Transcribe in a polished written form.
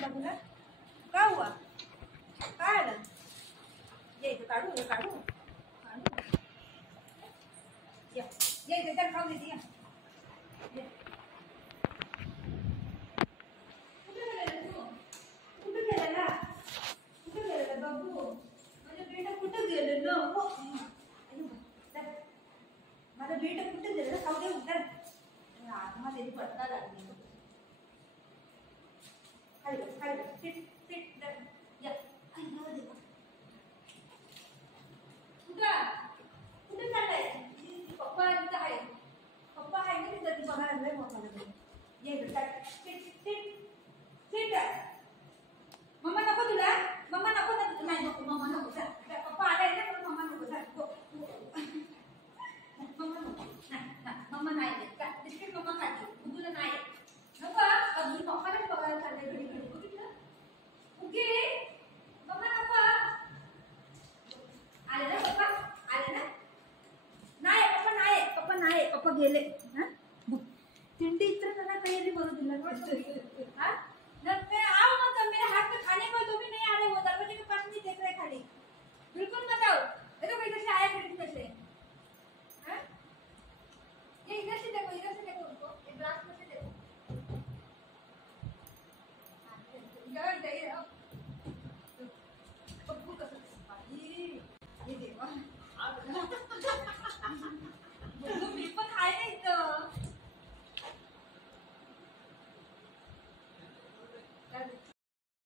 बाजूला का हुआ काय आलं ये इथं काढू ये काढू काढू या ये इथं खाऊ देते या कुठे गेलेला तू कुठे गेलेला बाबू माझा बेटा कुठे गेलेला हो माझा बेटा कुठे गेलेला खाऊ दे उतर आत्मा त्याची पटका लागली खाली सिट सिट या अय्यो देवा कुठे चाललाय पप्पा तिथं आहे पप्पा आहे ना तिथं ती बघायला लागलाय पप्पाला ये बेटा सिट सिट सिट मम्मा नको तुला मम्मा नको नाही नको मम्मा नको जा पप्पा आलाय ना पण मम्मा नको जा मम्मा नको नाही मम्मा नाही देत का बिस्किट मम्मा खाते तुला नाही नको अजून पप्पाला बघायला चाललंय घडी घडी बघितलं उगे मम्मा नको आले ना पप्पा आले ना नाही पप्पा नाही पप्पा गेले हा तिंडी इतना ना कहीं भी बोलो दिला हाँ ना मैं आओ मत मेरे हाथ में खाने को दो